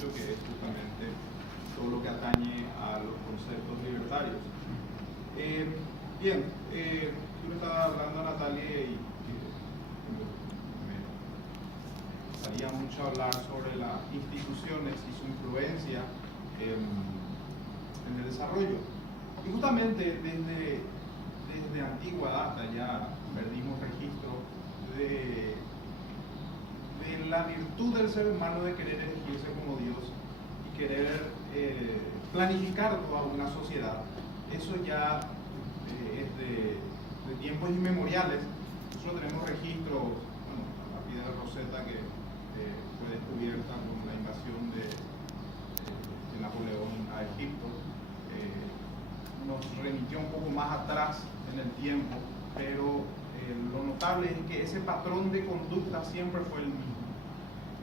derecho, que es justamente todo lo que atañe a los conceptos libertarios. Bien, tú le estabas hablando a Natalia y me gustaría mucho hablar sobre las instituciones y su influencia en el desarrollo. Y justamente desde antigua data ya perdimos registro de la virtud del ser humano de querer elegirse como Dios y querer planificar toda una sociedad. Eso ya es de tiempos inmemoriales. Nosotros tenemos registros, bueno, la piedra Rosetta que fue descubierta con la invasión de Napoleón a Egipto, nos remitió un poco más atrás en el tiempo, pero lo notable es que ese patrón de conducta siempre fue el mismo.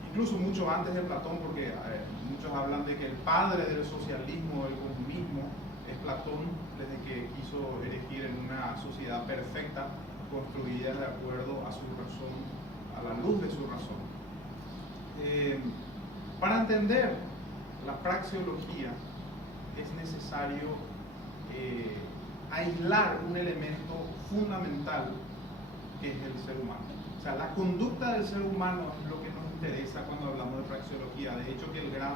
Incluso mucho antes de Platón, porque muchos hablan de que el padre del socialismo, del comunismo, es Platón, desde que quiso erigir en una sociedad perfecta, construida de acuerdo a su razón, a la luz de su razón. Para entender la praxeología es necesario aislar un elemento fundamental que es el ser humano. O sea, la conducta del ser humano es lo que nos interesa cuando hablamos de praxeología. De hecho, que la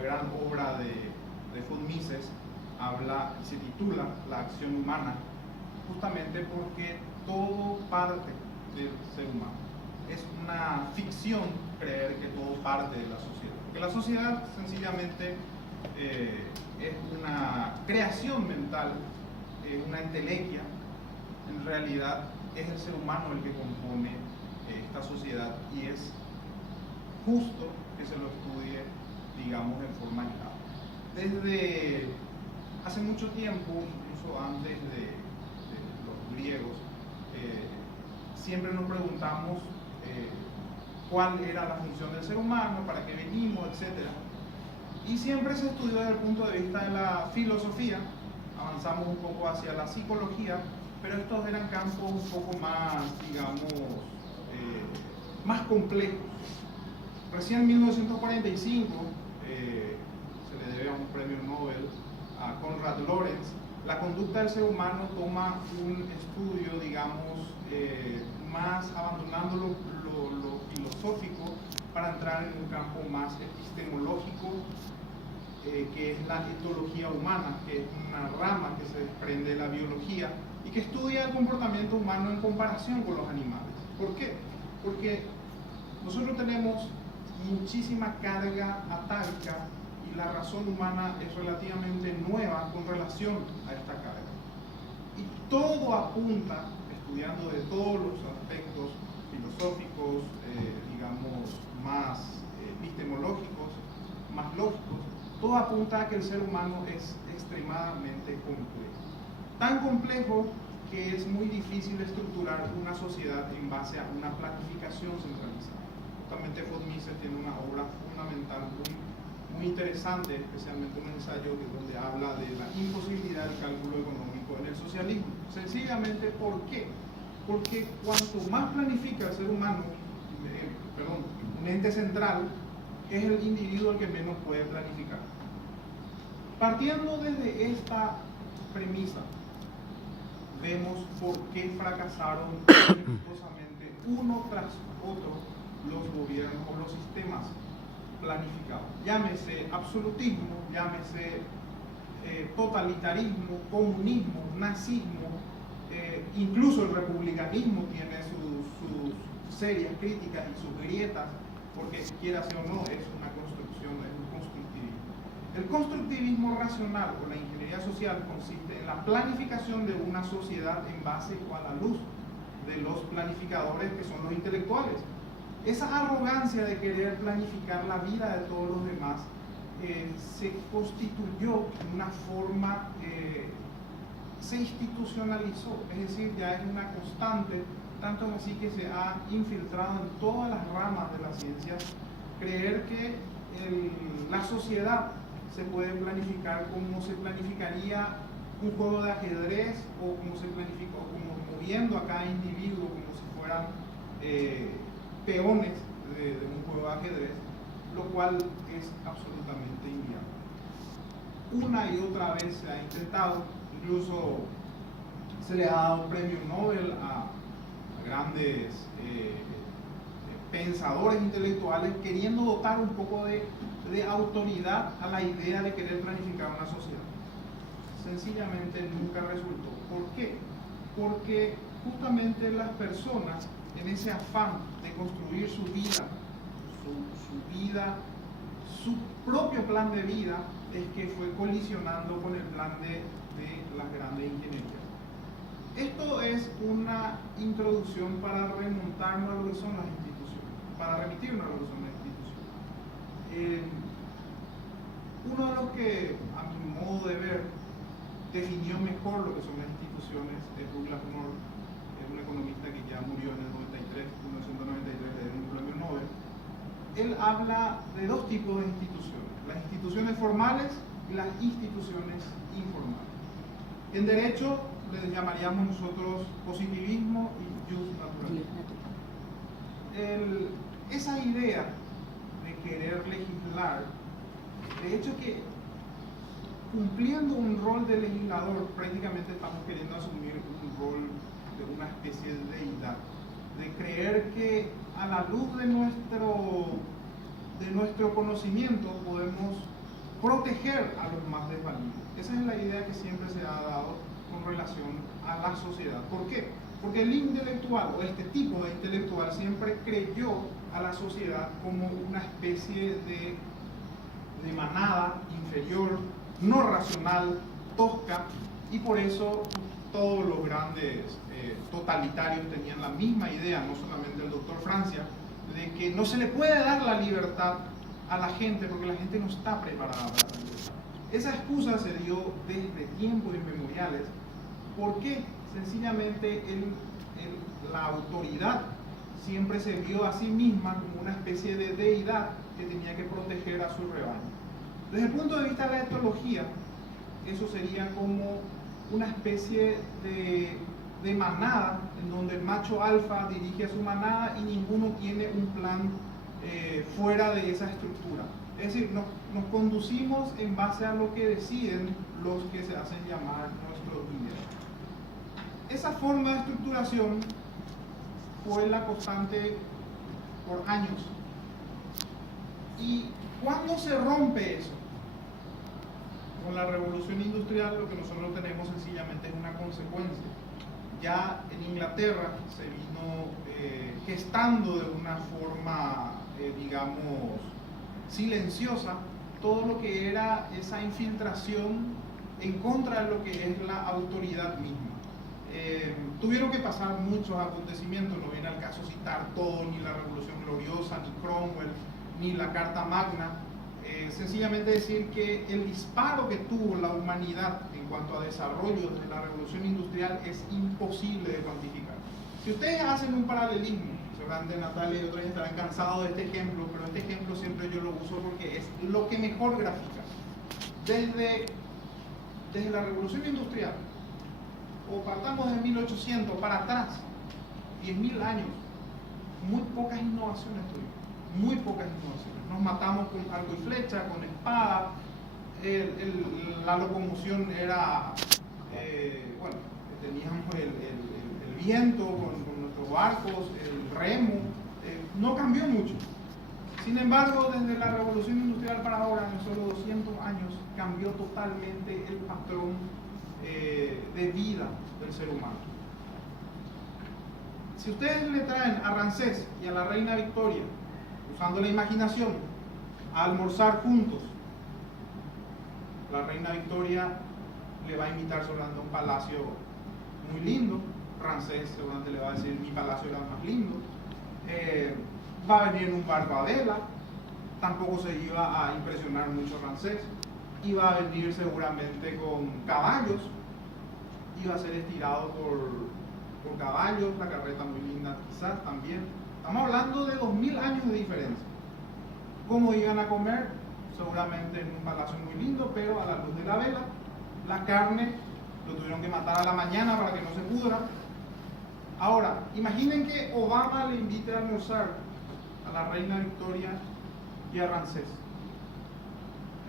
gran obra de von Mises habla y se titula La acción humana, justamente porque todo parte del ser humano. Es una ficción creer que todo parte de la sociedad, porque la sociedad sencillamente es una creación mental, una entelequia. En realidad es el ser humano el que compone esta sociedad y es justo que se lo estudie, digamos, en forma aislada. Desde hace mucho tiempo, incluso antes de los griegos, siempre nos preguntamos cuál era la función del ser humano, para qué venimos, etc. Y siempre se estudió desde el punto de vista de la filosofía. Avanzamos un poco hacia la psicología, pero estos eran campos un poco más, digamos, más complejos. Recién en 1945 se le debe a un premio Nobel a Konrad Lorenz. La conducta del ser humano toma un estudio, digamos, más abandonando lo filosófico para entrar en un campo más epistemológico, que es la etología humana, que es una rama que se desprende de la biología y que estudia el comportamiento humano en comparación con los animales. ¿Por qué? Porque nosotros tenemos muchísima carga atávica y la razón humana es relativamente nueva con relación a esta carga. Y todo apunta, estudiando de todos los aspectos filosóficos, digamos, más epistemológicos, más lógicos, todo apunta a que el ser humano es extremadamente complejo. Tan complejo que es muy difícil estructurar una sociedad en base a una planificación centralizada. Justamente von Mises tiene una obra fundamental muy interesante, especialmente un ensayo donde habla de la imposibilidad del cálculo económico en el socialismo. Sencillamente, ¿por qué? Porque cuanto más planifica el ser humano, un ente central, es el individuo el que menos puede planificar. Partiendo desde esta premisa, vemos por qué fracasaron exitosamente uno tras otro los gobiernos o los sistemas planificados. Llámese absolutismo, llámese totalitarismo, comunismo, nazismo, incluso el republicanismo tiene sus serias críticas y sus grietas, porque quiera o no es una construcción, es un constructivismo. El constructivismo racional o la ingeniería social consiste en la planificación de una sociedad en base o a la luz de los planificadores que son los intelectuales. Esa arrogancia de querer planificar la vida de todos los demás se constituyó en una forma, se institucionalizó, es decir, ya es una constante, tanto es así que se ha infiltrado en todas las ramas de las ciencias, creer que la sociedad se puede planificar como se planificaría un juego de ajedrez o como se planificó, como moviendo a cada individuo como si fueran peones de un juego de ajedrez. lo cual es absolutamente inviable. Una y otra vez se ha intentado, incluso se le ha dado un premio Nobel a grandes pensadores intelectuales queriendo dotar un poco de autoridad a la idea de querer planificar una sociedad. Sencillamente nunca resultó. ¿Por qué? Porque justamente las personas, en ese afán de construir su vida, su propio plan de vida, es que fue colisionando con el plan de las grandes ingenierías. Esto es una introducción para remontarnos a lo que son las instituciones, para remitirnos a lo que son las instituciones. Uno de los que, a mi modo de ver, definió mejor lo que son las instituciones es Douglas North, es un economista que ya murió en el 1993, le dieron un premio Nobel. Él habla de dos tipos de instituciones, las instituciones formales y las instituciones informales. En derecho le llamaríamos nosotros positivismo y jus naturalismo. Esa idea de querer legislar, de hecho que cumpliendo un rol de legislador, prácticamente estamos queriendo asumir un rol de una especie de deidad, de creer que a la luz de nuestro conocimiento podemos proteger a los más desvalidos. Esa es la idea que siempre se ha dado con relación a la sociedad. ¿Por qué? Porque el intelectual, o este tipo de intelectual, siempre creyó a la sociedad como una especie de manada inferior, no racional, tosca, y por eso todos los grandes totalitarios tenían la misma idea, no solamente el doctor Francia, de que no se le puede dar la libertad a la gente porque la gente no está preparada para la libertad. Esa excusa se dio desde tiempos inmemoriales. ¿Por qué? Sencillamente la autoridad siempre se vio a sí misma como una especie de deidad que tenía que proteger a su rebaño. Desde el punto de vista de la etología, eso sería como una especie de manada, en donde el macho alfa dirige a su manada y ninguno tiene un plan fuera de esa estructura. Es decir, nos conducimos en base a lo que deciden los que se hacen llamar nuestros líderes. Esa forma de estructuración fue la constante por años. ¿Y cuándo se rompe eso? Con la revolución industrial lo que nosotros tenemos sencillamente es una consecuencia. Ya en Inglaterra se vino gestando de una forma, digamos, silenciosa todo lo que era esa infiltración en contra de lo que es la autoridad misma. Tuvieron que pasar muchos acontecimientos, no viene al caso citar todo, ni la Revolución Gloriosa, ni Cromwell, ni la Carta Magna. Sencillamente decir que el disparo que tuvo la humanidad en cuanto a desarrollo desde la Revolución Industrial es imposible de cuantificar. Si ustedes hacen un paralelismo, seguramente Natalia y otros estarán cansados de este ejemplo, pero este ejemplo siempre yo lo uso porque es lo que mejor grafica. Desde la Revolución Industrial, o partamos de 1800 para atrás, 10.000 años, muy pocas innovaciones tuvimos, muy pocas innovaciones. Nos matamos con arco y flecha, con espada, la locomoción era, bueno, teníamos el viento con nuestros barcos, el remo, no cambió mucho. Sin embargo, desde la Revolución Industrial para ahora, en solo 200 años, cambió totalmente el patrón de vida del ser humano. Si ustedes le traen a Ramsés y a la reina Victoria, usando la imaginación, a almorzar juntos, la reina Victoria le va a invitar seguramente a un palacio muy lindo. Ramsés seguramente le va a decir: mi palacio era más lindo. Va a venir en un barco a vela, tampoco se iba a impresionar mucho Ramsés. Iba a venir seguramente con caballos, iba a ser estirado por caballos, la carreta muy linda quizás también. Estamos hablando de 2000 años de diferencia. ¿Cómo iban a comer? Seguramente en un palacio muy lindo, pero a la luz de la vela. La carne lo tuvieron que matar a la mañana para que no se pudra. Ahora, imaginen que Obama le invite a almorzar a la reina Victoria y a Ramsés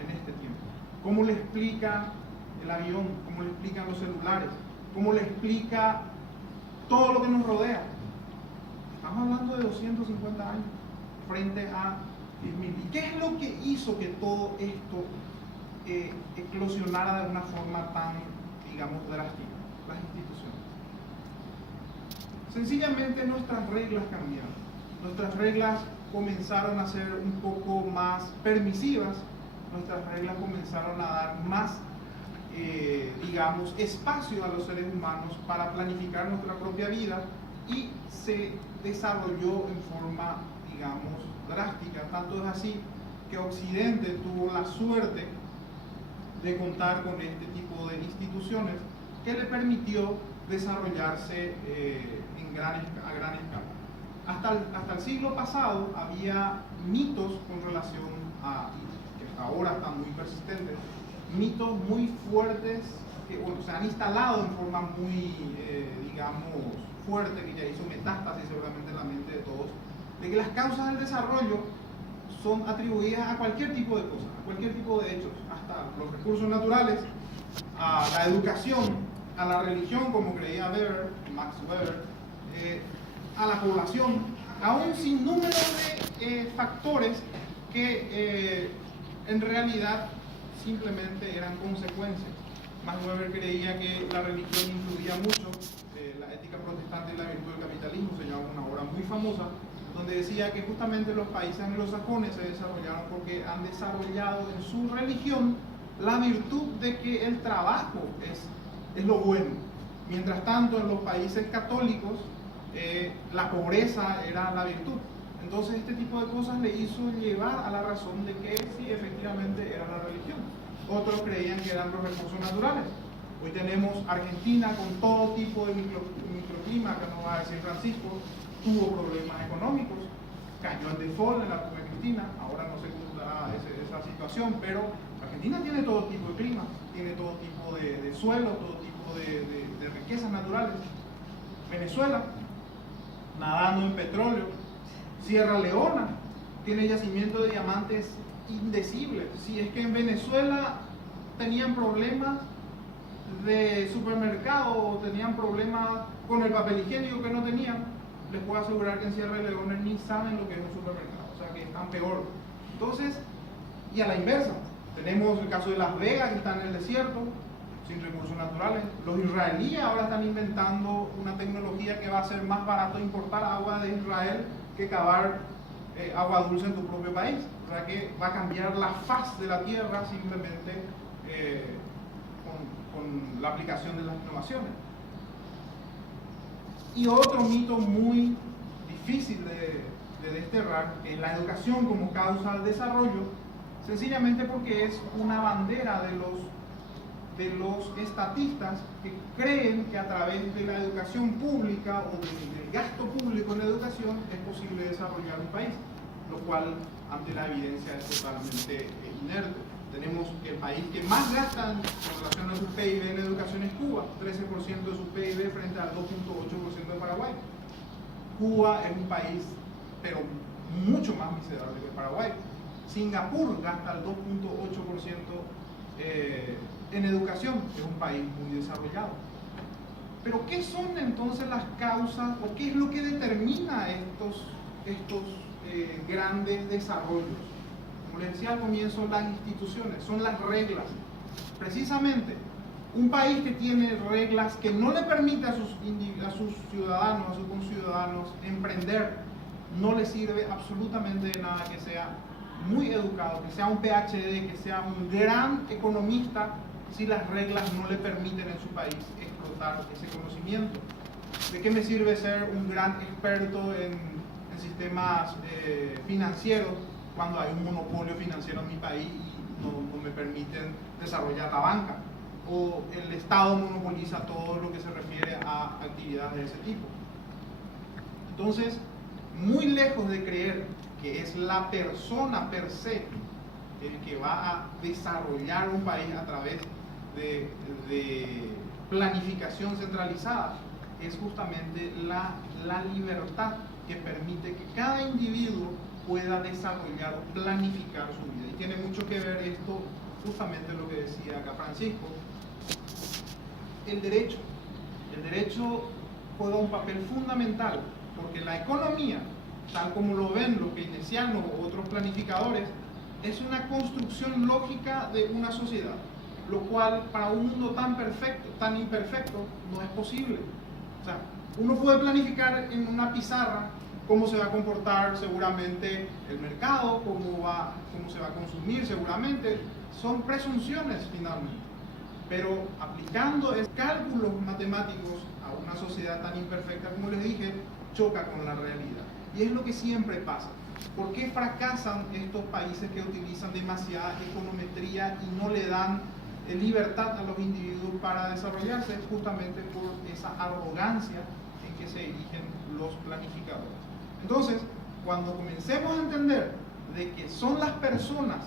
en este tiempo? ¿Cómo le explica el avión? ¿Cómo le explican los celulares? ¿Cómo le explica todo lo que nos rodea? Estamos hablando de 250 años frente a 10.000. ¿Y qué es lo que hizo que todo esto eclosionara de una forma tan, digamos, drástica? Las instituciones. Sencillamente nuestras reglas cambiaron. Nuestras reglas comenzaron a ser un poco más permisivas. Nuestras reglas comenzaron a dar más, digamos, espacio a los seres humanos para planificar nuestra propia vida, y se desarrolló en forma, digamos, drástica. Tanto es así que Occidente tuvo la suerte de contar con este tipo de instituciones que le permitió desarrollarse a gran escala. Hasta el siglo pasado había mitos con relación a, que hasta ahora están muy persistentes, mitos muy fuertes que, bueno, se han instalado en forma muy, digamos, fuerte, que ya hizo metástasis seguramente en la mente de todos, de que las causas del desarrollo son atribuidas a cualquier tipo de cosas, a cualquier tipo de hechos, hasta los recursos naturales, a la educación, a la religión, como creía Weber, Max Weber, a la población, a un sinnúmero de factores que en realidad simplemente eran consecuencias. Max Weber creía que la religión influía mucho. La ética protestante y la virtud del capitalismo se llama una obra muy famosa, donde decía que justamente los países anglosajones se desarrollaron porque han desarrollado en su religión la virtud de que el trabajo es lo bueno. Mientras tanto, en los países católicos, la pobreza era la virtud. Entonces, este tipo de cosas le hizo llevar a la razón de que sí, efectivamente era la religión. Otros creían que eran los recursos naturales. Hoy tenemos Argentina con todo tipo de microclima, que nos va a decir Francisco, tuvo problemas económicos, cayó en default en la época Cristina. Ahora no sé cómo estará esa situación, pero Argentina tiene todo tipo de clima, tiene todo tipo de suelo, todo tipo de riquezas naturales. Venezuela, nadando en petróleo. Sierra Leona tiene yacimiento de diamantes indecibles. Si es que en Venezuela tenían problemas de supermercado o tenían problemas con el papel higiénico que no tenían, les puedo asegurar que en Sierra Leona ni saben lo que es un supermercado, o sea que están peor. Entonces, y a la inversa, tenemos el caso de Las Vegas, que está en el desierto, sin recursos naturales. Los israelíes ahora están inventando una tecnología que va a ser más barato importar agua de Israel que cavar agua dulce en tu propio país. O sea que va a cambiar la faz de la tierra simplemente con la aplicación de las innovaciones. Y otro mito muy difícil de desterrar es la educación como causa del desarrollo, sencillamente porque es una bandera de los estatistas que creen que a través de la educación pública o del gasto público en la educación es posible desarrollar un país, lo cual ante la evidencia es totalmente inerte. Tenemos que el país que más gasta en relación a su PIB en educación es Cuba, 13% de su PIB frente al 2.8% de Paraguay. Cuba es un país, pero mucho más miserable que Paraguay. Singapur gasta el 2.8% en educación, es un país muy desarrollado. Pero ¿qué son entonces las causas o qué es lo que determina estos grandes desarrollos? Como les decía al comienzo, las instituciones, son las reglas. Precisamente, un país que tiene reglas que no le permite a sus ciudadanos, a sus conciudadanos emprender, no le sirve absolutamente de nada que sea muy educado, que sea un PhD, que sea un gran economista, si las reglas no le permiten en su país explotar ese conocimiento. ¿De qué me sirve ser un gran experto en sistemas financieros cuando hay un monopolio financiero en mi país y no me permiten desarrollar la banca? O el Estado monopoliza todo lo que se refiere a actividades de ese tipo. Entonces, muy lejos de creer que es la persona per se el que va a desarrollar un país a través de planificación centralizada, es justamente la libertad que permite que cada individuo pueda desarrollar o planificar su vida. Y tiene mucho que ver esto, justamente lo que decía acá Francisco, el derecho. El derecho juega un papel fundamental, porque la economía, tal como lo ven los keynesianos u otros planificadores, es una construcción lógica de una sociedad, lo cual para un mundo tan perfecto, tan imperfecto, no es posible. O sea, uno puede planificar en una pizarra cómo se va a comportar seguramente el mercado, cómo se va a consumir seguramente, son presunciones finalmente. Pero aplicando cálculos matemáticos a una sociedad tan imperfecta como les dije, choca con la realidad. Y es lo que siempre pasa. ¿Por qué fracasan estos países que utilizan demasiada econometría y no le dan libertad a los individuos para desarrollarse? Justamente por esa arrogancia en que se erigen los planificadores. Entonces, cuando comencemos a entender de que son las personas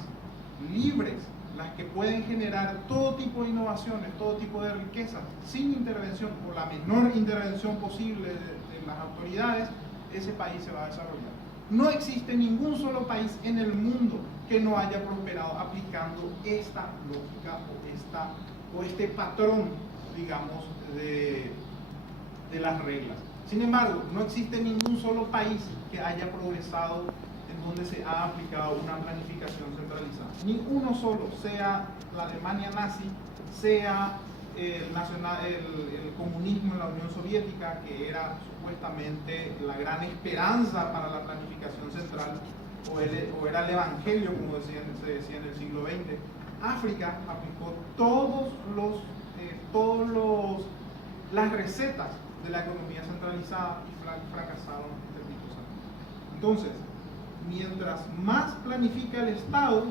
libres las que pueden generar todo tipo de innovaciones, todo tipo de riquezas, sin intervención o la menor intervención posible de las autoridades, ese país se va a desarrollar. No existe ningún solo país en el mundo que no haya prosperado aplicando esta lógica o este patrón, digamos, de las reglas. Sin embargo, no existe ningún solo país que haya progresado en donde se ha aplicado una planificación centralizada. Ni uno solo, sea la Alemania nazi, sea el comunismo en la Unión Soviética, que era supuestamente la gran esperanza para la planificación central, o era el evangelio, como se decía en el siglo XX. África aplicó las recetas de la economía centralizada y fracasaron estrepitosamente. Entonces, mientras más planifica el Estado,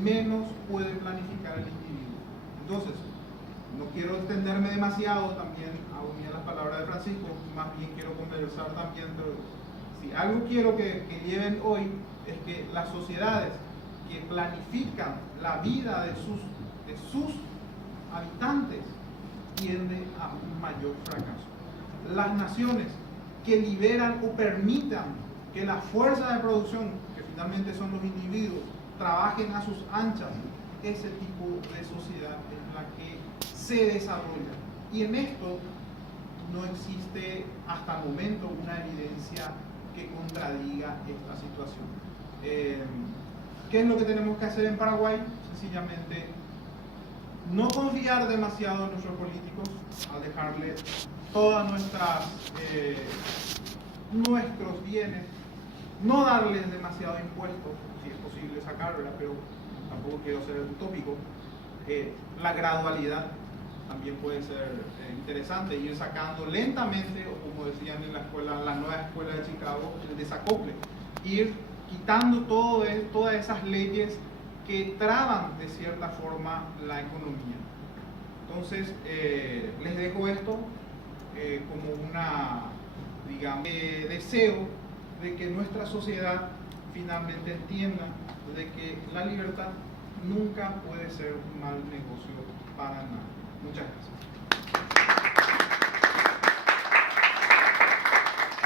menos puede planificar el individuo. Entonces, no quiero extenderme demasiado, también hago mías las palabras de Francisco, más bien quiero conversar también, pero si algo quiero que lleven hoy es que las sociedades que planifican la vida de sus habitantes tienden a un mayor fracaso. Las naciones que liberan o permitan que la fuerza de producción, que finalmente son los individuos, trabajen a sus anchas, ese tipo de sociedad es la que se desarrolla. Y en esto no existe hasta el momento una evidencia que contradiga esta situación. ¿Qué es lo que tenemos que hacer en Paraguay? Sencillamente no confiar demasiado en nuestros políticos, al dejarle todas nuestros bienes, no darles demasiado impuesto, si es posible sacarla, pero tampoco quiero ser utópico. La gradualidad también puede ser interesante, ir sacando lentamente, o como decían en la nueva escuela de Chicago, el desacople, ir quitando todas esas leyes que traban de cierta forma la economía. Entonces, les dejo esto como una, digamos, deseo de que nuestra sociedad finalmente entienda de que la libertad nunca puede ser un mal negocio para nada. Muchas gracias.